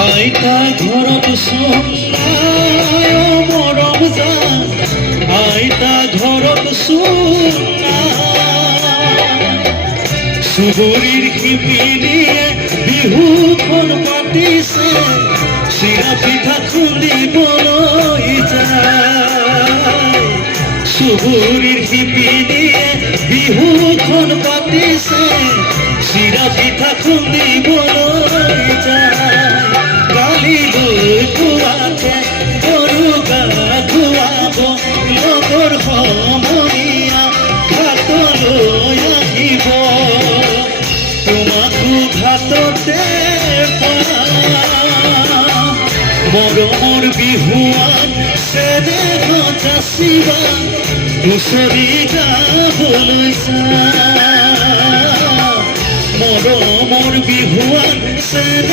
আইতা ঘৰত সোণায় মৰম জান আইতা ঘৰত সোণা চুবুৰীৰ শিপিনীয়ে বিহুখন পাতিছে চিৰা পিঠা খুন্দিবলৈ যায় চুবুৰীৰ শিপিনীয়ে বিহুখন পাতিছে চিৰা পিঠা খুন্দিবলৈ যায় গালিলৈ খোৱাকে গৰু গা ধুৱাব লগৰ সমনীয়া ঘাটলৈ আহিব তোমাকো ঘাটতে মৰমৰ বিহুৱান চেনেহ যাচিবা হুঁচৰি গাবলৈ যা মৰমৰ বিহুৱান চেনেহ